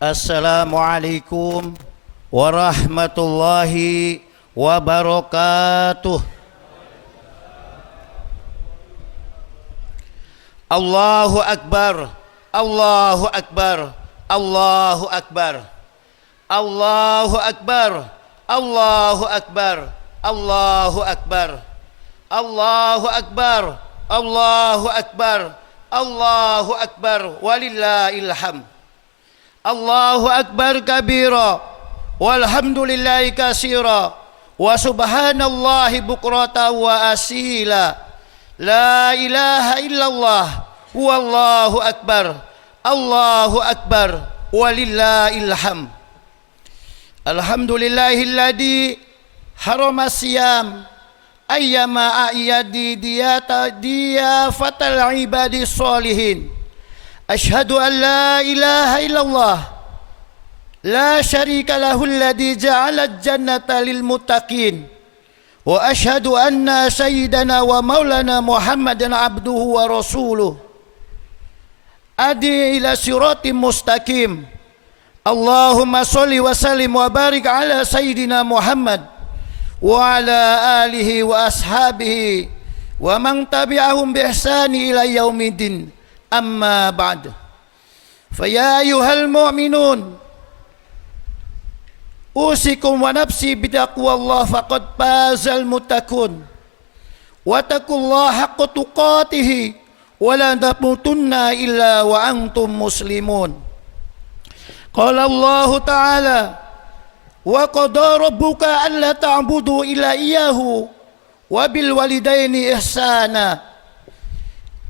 Assalamualaikum warahmatullahi wabarakatuh. Allahu Akbar, Allahu Akbar, Allahu Akbar, Allahu Akbar, Allahu Akbar, Allahu Akbar, Allahu Akbar, Allahu Akbar, Allahu Akbar, walillahil hamd. Allahu Akbar kabira, walhamdulillahi katsira, wa subhanallahi bukrata wa asila. La ilaha illallah, wallahu akbar, Allahu akbar, walillahil hamd. Alhamdulillahilladzi harama siyam ayyama a'yadi dia fatal ibadi sholihin. Ashhadu an la ilaha illallah la syarika lahul ladzi ja'ala jannata lil muttaqin wa ashhadu anna sayyidana wa maulana Muhammadan abduhu wa rasuluh adi ila siratim mustaqim. Allahumma sholli wa sallim wa barik ala sayyidina Muhammad wa ala alihi wa ashabihi wa man tabi'ahum bi ihsani ila yaumiddin. Amma ba'd. Faya ayyuhal mu'minun, usikum wa nafsi bitaqwallah faqad fazal muttaqun. Wa taqullaha haqqa tuqatih wa la tamutunna illa wa antum muslimun. Qala Allah Ta'ala: wa qada rabbuka alla ta'budu illa iyyahu wa bil walidaini ihsana.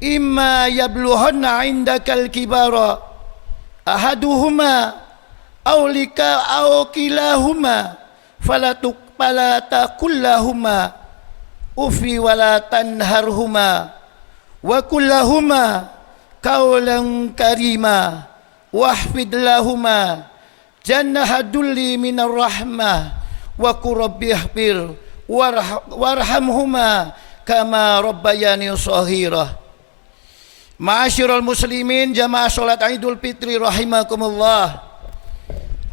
Imma yablughanna 'indakal kibara ahaduhuma aw kilahuma fala taqul lahumā uffi wa la tanharhumā wa qul lahumā qawlan karīmā wahfid lahumā jannaha dulli minar rahmah wa qur rabbi ihfir warhamhumā kama rabbayani shaghira. Ma'asyiral muslimin jamaah salat Idul Fitri rahimakumullah.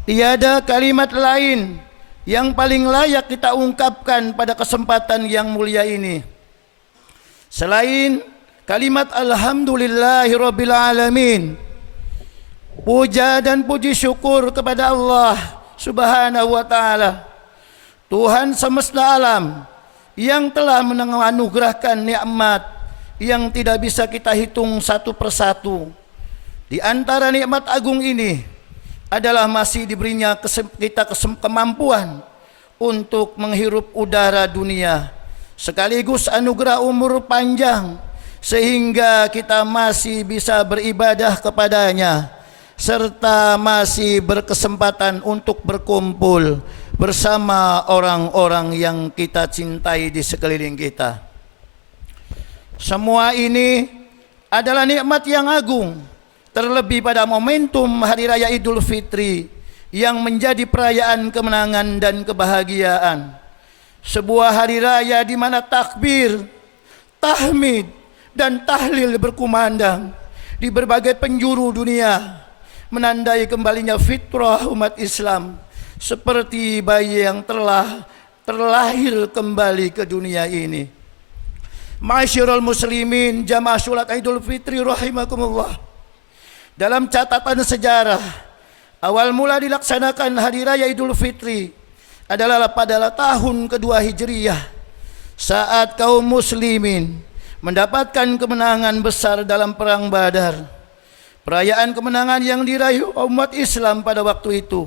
Tiada kalimat lain yang paling layak kita ungkapkan pada kesempatan yang mulia ini selain kalimat alhamdulillahirabbil alamin. Puja dan puji syukur kepada Allah Subhanahu wa taala, Tuhan semesta alam yang telah menganugerahkan nikmat yang tidak bisa kita hitung satu persatu. Di antara nikmat agung ini adalah masih diberinya kemampuan untuk menghirup udara dunia, sekaligus anugerah umur panjang sehingga kita masih bisa beribadah kepadanya, serta masih berkesempatan untuk berkumpul bersama orang-orang yang kita cintai di sekeliling kita. Semua ini adalah nikmat yang agung, terlebih pada momentum Hari Raya Idul Fitri yang menjadi perayaan kemenangan dan kebahagiaan. Sebuah hari raya di mana takbir, tahmid, dan tahlil berkumandang di berbagai penjuru dunia, menandai kembalinya fitrah umat Islam seperti bayi yang telah terlahir kembali ke dunia ini. Ma'asyiral muslimin jamaah salat Idul Fitri rahimakumullah. Dalam catatan sejarah, awal mula dilaksanakan Hari Raya Idul Fitri adalah pada tahun kedua Hijriyah, saat kaum muslimin mendapatkan kemenangan besar dalam perang Badar. Perayaan kemenangan yang diraih umat Islam pada waktu itu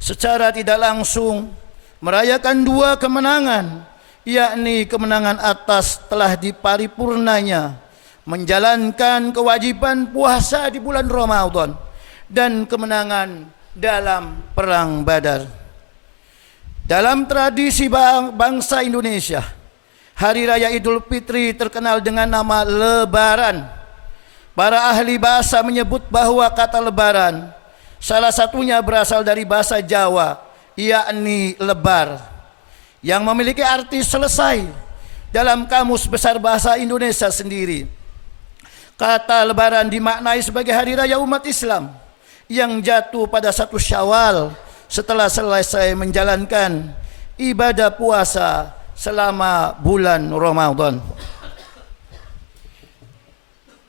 secara tidak langsung merayakan dua kemenangan, yakni kemenangan atas telah diparipurnanya menjalankan kewajiban puasa di bulan Ramadan dan kemenangan dalam perang Badar. Dalam tradisi bangsa Indonesia, Hari Raya Idul Fitri terkenal dengan nama Lebaran. Para ahli bahasa menyebut bahwa kata lebaran salah satunya berasal dari bahasa Jawa, yakni lebar, yang memiliki arti selesai dalam Kamus Besar Bahasa Indonesia sendiri. Kata lebaran dimaknai sebagai hari raya umat Islam yang jatuh pada 1 Syawal setelah selesai menjalankan ibadah puasa selama bulan Ramadan.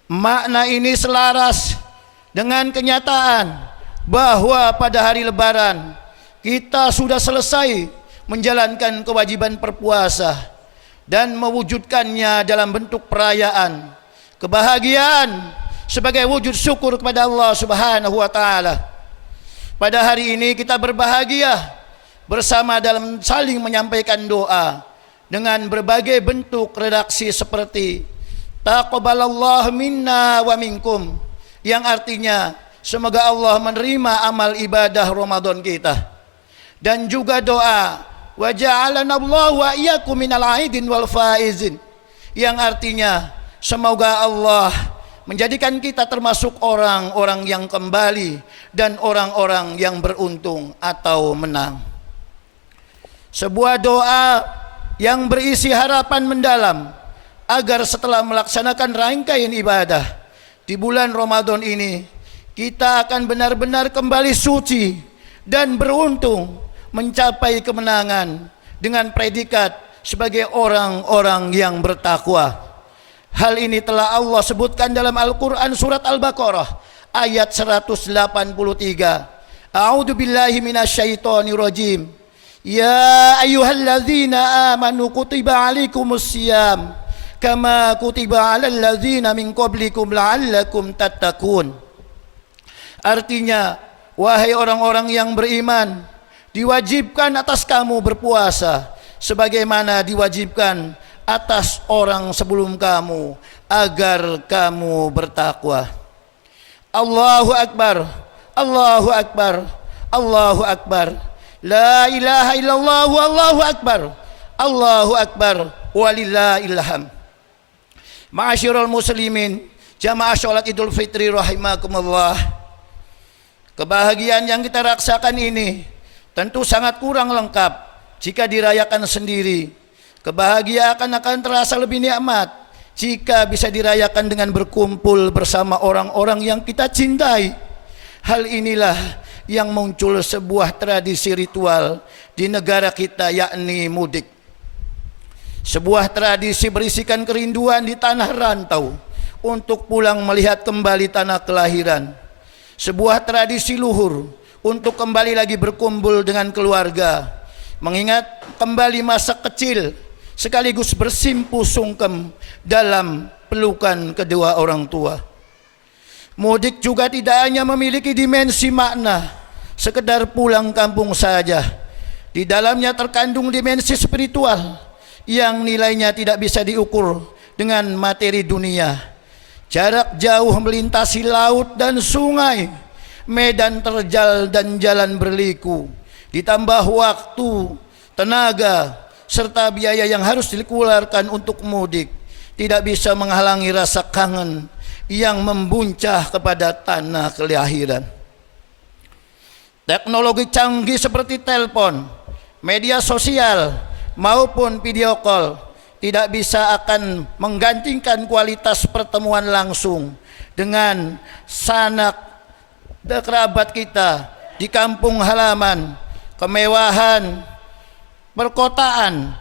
Makna ini selaras dengan kenyataan bahwa pada hari Lebaran kita sudah selesai menjalankan kewajiban berpuasa dan mewujudkannya dalam bentuk perayaan, kebahagiaan sebagai wujud syukur kepada Allah Subhanahu wa taala. Pada hari ini kita berbahagia bersama dalam saling menyampaikan doa dengan berbagai bentuk redaksi seperti taqabbalallahu minna wa minkum, yang artinya semoga Allah menerima amal ibadah Ramadan kita, dan juga doa wa ja'alana Allah wa iyyakum minal aidin wal faizin, yang artinya semoga Allah menjadikan kita termasuk orang-orang yang kembali dan orang-orang yang beruntung atau menang. Sebuah doa yang berisi harapan mendalam agar setelah melaksanakan rangkaian ibadah di bulan Ramadan ini, kita akan benar-benar kembali suci dan beruntung mencapai kemenangan dengan predikat sebagai orang-orang yang bertakwa. Hal ini telah Allah sebutkan dalam Al-Quran surat Al-Baqarah ayat 183. A'udzu billahi minasyaitonir rajim. Ya ayyuhalladzina amanu kutiba alaikumus syiyam kama kutiba alal ladzina min qablikum la'allakum tattaqun. Artinya, wahai orang-orang yang beriman, diwajibkan atas kamu berpuasa sebagaimana diwajibkan atas orang sebelum kamu agar kamu bertakwa. Allahu akbar, Allahu akbar, Allahu akbar. La ilaha illallah, Allahu akbar, Allahu akbar, walillahil hamd. Ma'asyiral muslimin, jamaah sholat Idul Fitri rahimakumullah. Kebahagiaan yang kita rasakan ini tentu sangat kurang lengkap jika dirayakan sendiri. Kebahagiaan akan terasa lebih nikmat jika bisa dirayakan dengan berkumpul bersama orang-orang yang kita cintai. Hal inilah yang muncul sebuah tradisi ritual di negara kita, yakni mudik. Sebuah tradisi berisikan kerinduan di tanah rantau untuk pulang melihat kembali tanah kelahiran. Sebuah tradisi luhur untuk kembali lagi berkumpul dengan keluarga, mengingat kembali masa kecil, sekaligus bersimpu sungkem dalam pelukan kedua orang tua. Mudik juga tidak hanya memiliki dimensi makna sekedar pulang kampung saja. Di dalamnya terkandung dimensi spiritual yang nilainya tidak bisa diukur dengan materi dunia. Jarak jauh melintasi laut dan sungai, medan terjal dan jalan berliku, ditambah waktu, tenaga, serta biaya yang harus dikeluarkan untuk mudik, tidak bisa menghalangi rasa kangen yang membuncah kepada tanah kelahiran. Teknologi canggih seperti telepon, media sosial, maupun video call tidak bisa akan menggantikan kualitas pertemuan langsung dengan sanak kerabat kita di kampung halaman. Kemewahan perkotaan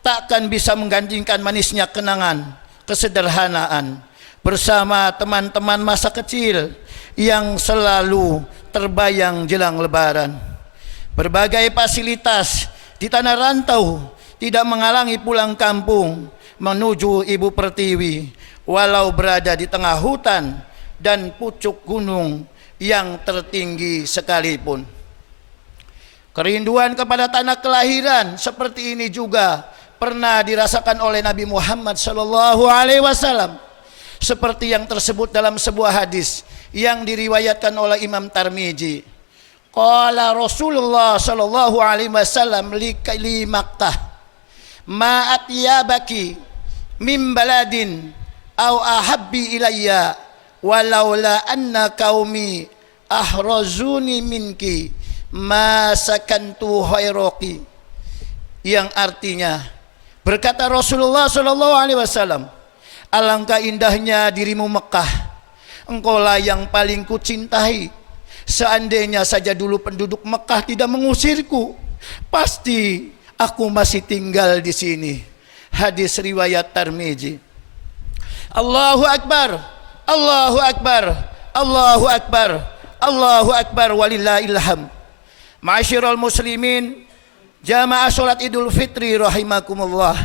takkan bisa menggantikan manisnya kenangan kesederhanaan bersama teman-teman masa kecil yang selalu terbayang jelang Lebaran. Berbagai fasilitas di tanah rantau tidak menghalangi pulang kampung menuju ibu pertiwi, walau berada di tengah hutan dan pucuk gunung yang tertinggi sekalipun. Kerinduan kepada tanah kelahiran seperti ini juga pernah dirasakan oleh Nabi Muhammad SAW, seperti yang tersebut dalam sebuah hadis yang diriwayatkan oleh Imam Tirmidzi. Qala Rasulullah sallallahu alaihi wasallam li Makkah, ma atyabaki min baladin aw ahabbi ilayya walaula anna qaumi ahrazuni minki ma sakantu khairaki. Yang artinya, berkata Rasulullah sallallahu alaihi wasallam, alangkah indahnya dirimu Mekah, engkaulah yang paling kucintai. Seandainya saja dulu penduduk Mekah tidak mengusirku, pasti aku masih tinggal di sini. Hadis riwayat Tirmizi. Allahu Akbar, Allahu Akbar, Allahu Akbar, Allahu Akbar walillahil hamd. Ma'asyiral muslimin, jamaah salat Idul Fitri rahimakumullah.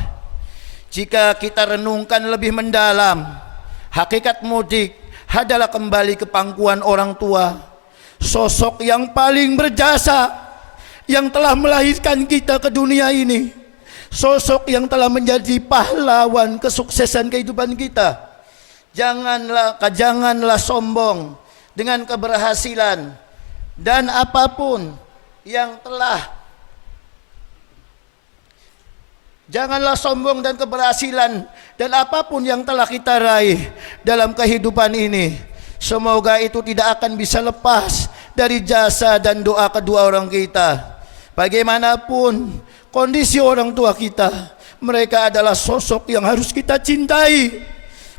Jika kita renungkan lebih mendalam, hakikat mudik adalah kembali ke pangkuan orang tua, sosok yang paling berjasa yang telah melahirkan kita ke dunia ini, sosok yang telah menjadi pahlawan kesuksesan kehidupan kita. Janganlah sombong dengan keberhasilan dan apapun yang telah Janganlah sombong dan keberhasilan dan apapun yang telah kita raih dalam kehidupan ini, semoga itu tidak akan bisa lepas dari jasa dan doa kedua orang kita. Bagaimanapun kondisi orang tua kita, mereka adalah sosok yang harus kita cintai,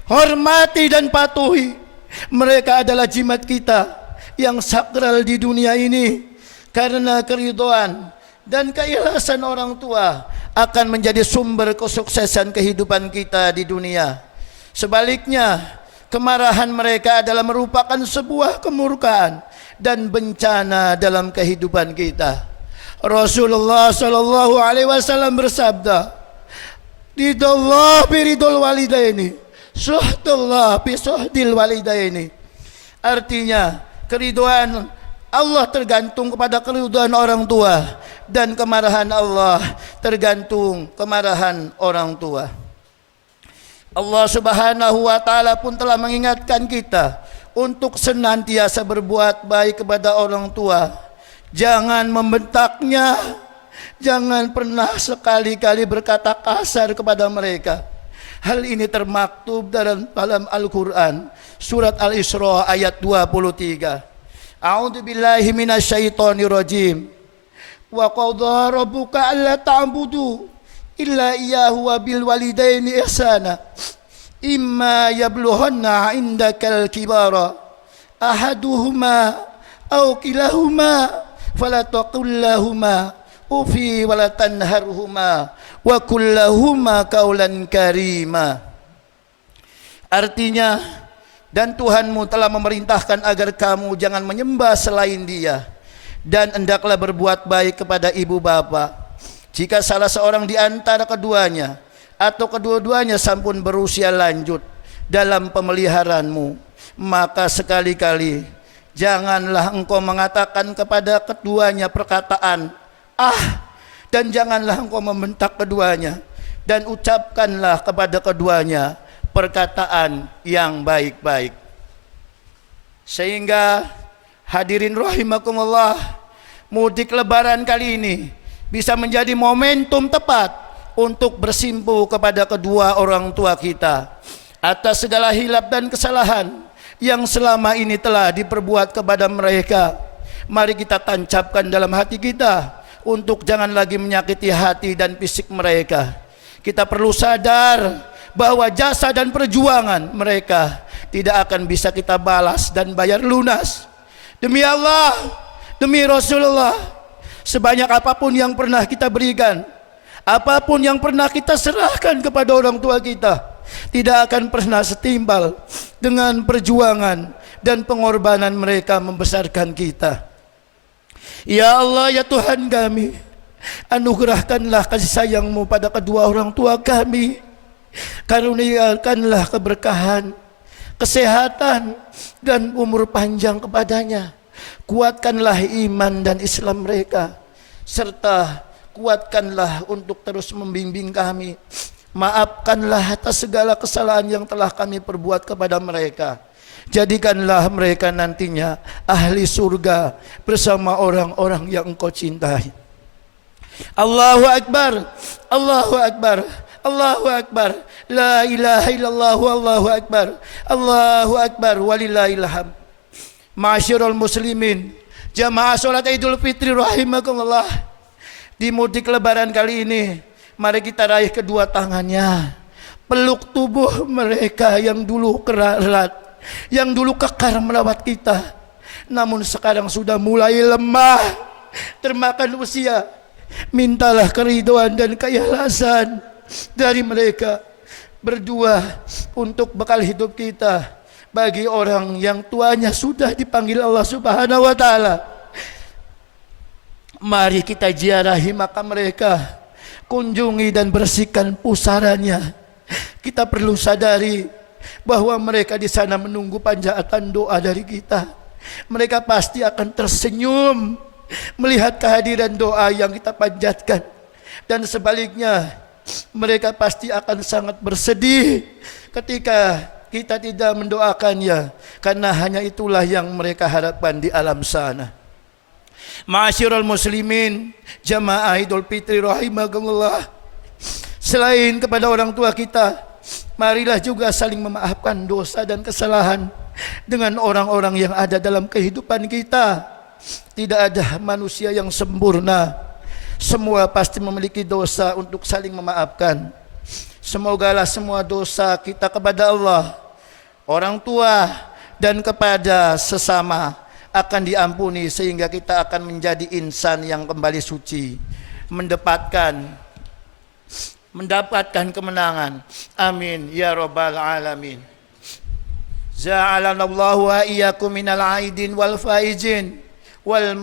hormati dan patuhi. Mereka adalah jimat kita yang sakral di dunia ini, karena keridhaan dan keikhlasan orang tua akan menjadi sumber kesuksesan kehidupan kita di dunia. Sebaliknya, kemarahan mereka adalah merupakan sebuah kemurkaan dan bencana dalam kehidupan kita. Rasulullah sallallahu alaihi wasallam bersabda, "Ridallah biridul walidaini, suhdullah bi suhdil walidaini." Artinya, keridhaan Allah tergantung kepada keridhaan orang tua, dan kemarahan Allah tergantung kemarahan orang tua. Allah Subhanahu wa taala pun telah mengingatkan kita untuk senantiasa berbuat baik kepada orang tua. Jangan membentaknya, jangan pernah sekali-kali berkata kasar kepada mereka. Hal ini termaktub dalam Al-Quran, surat Al-Isra ayat 23. A'udzu billahi minasyaitonir rajim. Wa qadha rabbuka alla ta'budu illa iyyahu wa bil walidaini ihsana. Imma yablughanna 'indakal kibara ahaduhuma aw kilahuma fala taqul lahumā ufi wa la tanharhumā wa qul lahumā qawlan karīmā. Artinya, dan Tuhanmu telah memerintahkan agar kamu jangan menyembah selain Dia, dan hendaklah berbuat baik kepada ibu bapa. Jika salah seorang di antara keduanya atau kedua-duanya sampun berusia lanjut dalam pemeliharaanmu, maka sekali-kali janganlah engkau mengatakan kepada keduanya perkataan dan janganlah engkau membentak keduanya, dan ucapkanlah kepada keduanya perkataan yang baik-baik. Sehingga hadirin rahimakumullah, mudik lebaran kali ini bisa menjadi momentum tepat untuk bersimpu kepada kedua orang tua kita atas segala hilaf dan kesalahan yang selama ini telah diperbuat kepada mereka. Mari kita tancapkan dalam hati kita untuk jangan lagi menyakiti hati dan fisik mereka. Kita perlu sadar bahwa jasa dan perjuangan mereka tidak akan bisa kita balas dan bayar lunas. Demi Allah, demi Rasulullah, sebanyak apapun yang pernah kita berikan, apapun yang pernah kita serahkan kepada orang tua kita, tidak akan pernah setimbal dengan perjuangan dan pengorbanan mereka membesarkan kita. Ya Allah, ya Tuhan kami, anugerahkanlah kasih sayang-Mu pada kedua orang tua kami. Karuniakanlah keberkahan, kesehatan, dan umur panjang kepadanya. Kuatkanlah iman dan Islam mereka, serta kuatkanlah untuk terus membimbing kami. Maafkanlah atas segala kesalahan yang telah kami perbuat kepada mereka. Jadikanlah mereka nantinya ahli surga bersama orang-orang yang Engkau cintai. Allahu Akbar, Allahu Akbar, Allahu Akbar, la ilaha illallah, Allahu Akbar, Allahu Akbar, walillahil hamd. Ma'asyiral muslimin, jamaah salat Idul Fitri rahimakumullah. Di mudik lebaran kali ini, mari kita raih kedua tangannya, peluk tubuh mereka yang dulu erat, yang dulu kekar merawat kita. namun sekarang sudah mulai lemah, termakan usia. Mintalah keridhaan dan keikhlasan dari mereka berdua untuk bekal hidup kita bagi orang yang tuanya sudah dipanggil Allah Subhanahu wa taala. Mari kita ziarahi makam mereka, kunjungi dan bersihkan pusaranya. Kita perlu sadari bahwa mereka di sana menunggu panjatan doa dari kita. Mereka pasti akan tersenyum melihat kehadiran doa yang kita panjatkan, dan sebaliknya mereka pasti akan sangat bersedih ketika kita tidak mendoakannya, karena hanya itulah yang mereka harapkan di alam sana. Ma'asyiral muslimin, jamaah Idul Fitri rahimakumullah, selain kepada orang tua kita, marilah juga saling memaafkan dosa dan kesalahan dengan orang-orang yang ada dalam kehidupan kita. Tidak ada manusia yang sempurna, semua pasti memiliki dosa untuk saling memaafkan. Semogalah semua dosa kita kepada Allah, orang tua, dan kepada sesama akan diampuni, sehingga kita akan menjadi insan yang kembali suci, mendapatkan kemenangan. Amin ya rabbal alamin. Ja'alanallahu wa iyyakum minal aidin wal faizin wal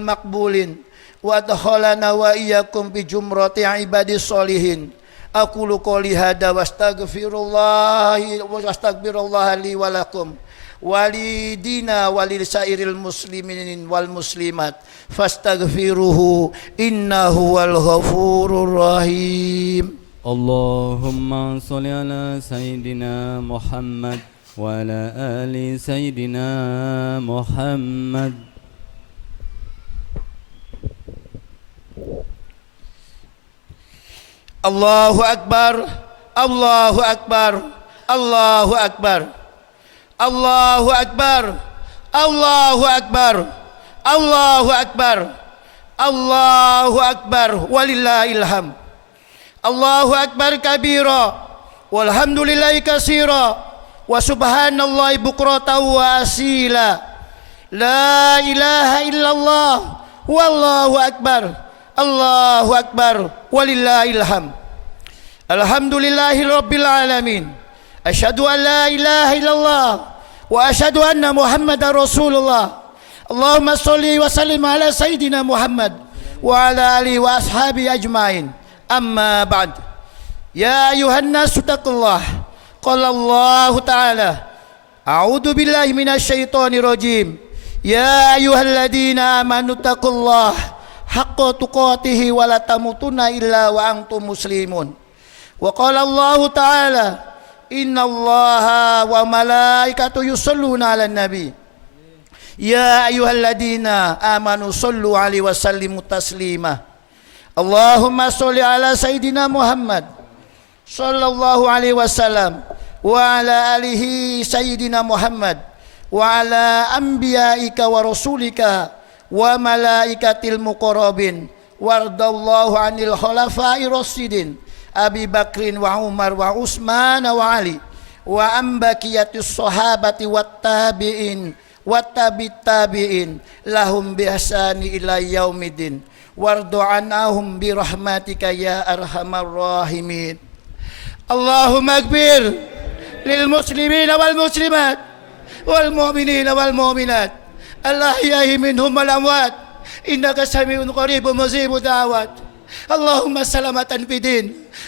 maqbulin wa adkhalana wa iyyakum bi jumrati ibadis solihin. Aqulu qouli hada wastaghfirullah li wa lakum walidina walisairil muslimin wal muslimat fastaghfiruhu innahu wal ghafurur rahim. Allahumma sholli ala sayyidina Muhammad wa ala ali sayyidina Muhammad. Allahu akbar, Allahu akbar, Allahu akbar, Allahu akbar, Allahu akbar, Allahu akbar, Allahu akbar, walillahil hamd. Allahu akbar kabira, walhamdulillahi katsira, wa subhanallahi bukratan wa asila. La ilaha illallah, wallahu akbar, Allahu akbar, walillahil hamd. Alhamdulillahi rabbil alamin. Asyhadu an la ilaha illallah wa asyhadu anna Muhammadar Rasulullah. Allahumma sholli wa sallim ala sayyidina Muhammad wa ala alihi wa ashabi ajmain. Amma ba'd. Ya ayuhan nasu taqullah. Qala Allah Ta'ala, a'udzu billahi minasyaitonir rajim. Ya ayyuhalladzina amanu taqullah haqqa tuqatih wa la tamutunna illa wa antum muslimun. Wa qala Allah Ta'ala, innallaha wa malaikatahu yusholluna 'alan nabi. Ya ayyuhalladzina amanu shollu 'alaihi wa sallimu taslima. Allahumma sholli ala sayyidina Muhammad sallallahu alaihi wasallam wa ala alihi sayyidina Muhammad wa ala anbiya'ika wa rasulika wa malaikatil muqarrabin wardallahu anil khulafa'ir rasyidin Abi Bakrin wa Umar wa Utsman wa Ali wa ambaqiyatus sahabati wat tabi'in wat tabi'in lahum bi ihsani ila yaumidin wardu anhum bi rahmatika ya arhamar rahimin. Allahumma ighfir lil muslimin wal muslimat wal mu'minin wal mu'minat al-ahya'i minhum wal amwat innaka sami'un qaribun mujibud da'wat. Allahumma salamatan fid din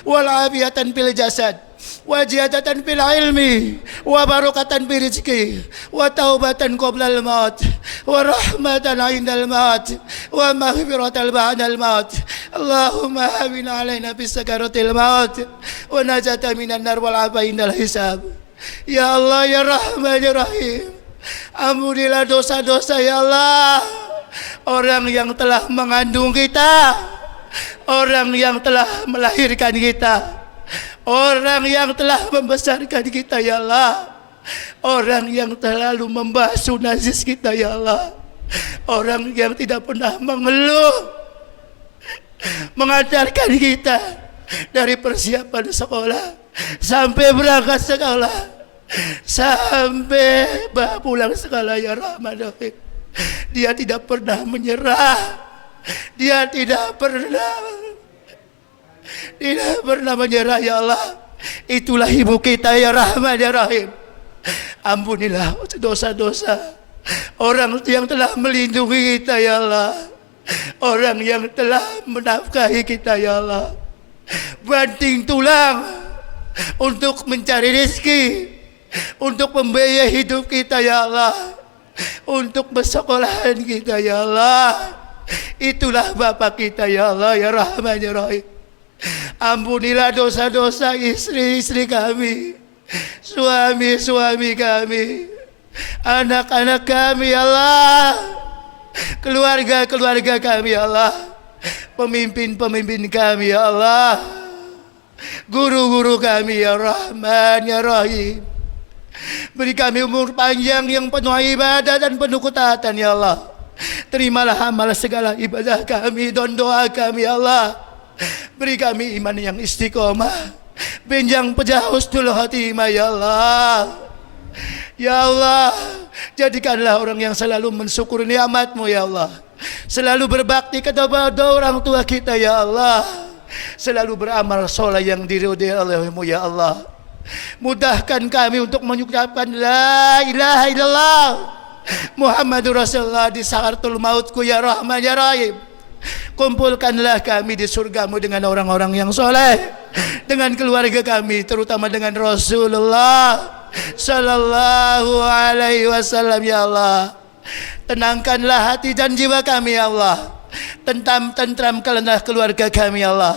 wal afiyatan fil jasad wa ziyadatan fil ilmi wa barakatan fil rizqi wa taubatan qabla al maut wa rahmatan 'indal maut wa maghfiratan ba'dal maut. Allahumma hawwin 'alaina bis sakaratil maut wa najatan minan nar wal 'afwa indal hisab. Ya Allah ya Rahman ya Rahim, ampunilah dosa-dosa ya Allah orang yang telah mengandung kita, orang yang telah melahirkan kita, orang yang telah membesarkan kita ya Allah, orang yang terlalu membasuh najis kita ya Allah, orang yang tidak pernah mengeluh, mengajarkan kita dari persiapan sekolah sampai berangkat sekolah, sampai pulang segala ya Rahman Rahim. Dia tidak pernah menyerah. Dia tidak pernah menyerah ya Allah. Itulah ibu kita ya Rahman ya Rahim. Ampunilah dosa-dosa orang yang telah melindungi kita ya Allah. Orang yang telah menafkahi kita ya Allah. Banting tulang untuk mencari rezeki, untuk membiayai hidup kita ya Allah, untuk bersekolahan kita ya Allah. Itulah Bapa kita ya Allah ya Rahman ya Rahim. Ampunilah dosa-dosa istri-istri kami, suami-suami kami, anak-anak kami ya Allah, keluarga-keluarga kami ya Allah, pemimpin-pemimpin kami ya Allah, guru-guru kami ya Rahman ya Rahim. Beri kami umur panjang yang penuh ibadah dan penuh ketaatan ya Allah. Terimalah amal segala ibadah kami dan doa kami ya Allah. Beri kami iman yang istiqomah, benjang pejah husnul khatimah ya Allah. Ya Allah, jadikanlah orang yang selalu mensyukuri nikmat-Mu ya Allah. Selalu berbakti kepada orang tua kita ya Allah. Selalu beramal soleh yang diridhai oleh-Mu ya Allah. Mudahkan kami untuk mengucapkan la ilaha illallah Muhammadur Rasulullah di sakaratul mautku ya Rahman ya Rahim. Kumpulkanlah kami di surga-Mu dengan orang-orang yang soleh, dengan keluarga kami, terutama dengan Rasulullah sallallahu alaihi wasallam ya Allah. Tenangkanlah hati dan jiwa kami ya Allah. Tentramkanlah keluarga kami ya Allah.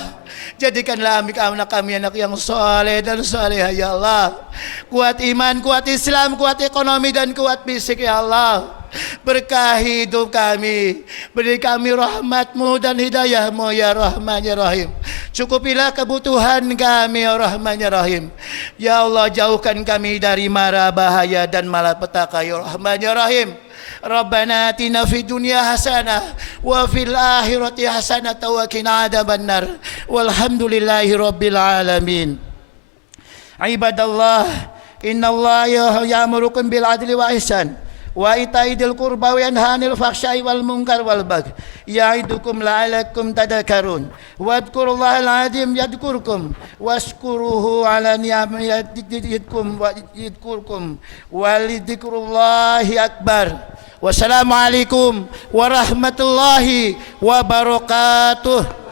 Jadikanlah anak kami anak yang soleh dan solehah ya Allah. Kuat iman, kuat Islam, kuat ekonomi dan kuat fisik ya Allah. Berkahi hidup kami, beri kami rahmat-Mu dan hidayah-Mu ya Rahman ya Rahim. Cukupilah kebutuhan kami ya Rahman ya Rahim. Ya Allah, jauhkan kami dari mara bahaya dan malapetaka ya Rahman ya Rahim. Rabbana atina fid dunya hasanah wa fil akhirati hasanah wa qina adzabannar. Walhamdulillahi rabbil alamin. Ibadallah, innallaha ya'murukum bil adli wa ihsan wa ita'i dzil qurba wa yanha 'anil fahsya'i wal munkar wal baghi ya'idukum la'allakum tadhakkarun wadhkurullahal 'azim yadhkurkum washkuruhu 'ala ni'amihi yadhkurkum walidzikrullahi akbar. Wassalamualaikum warahmatullahi wabarakatuh.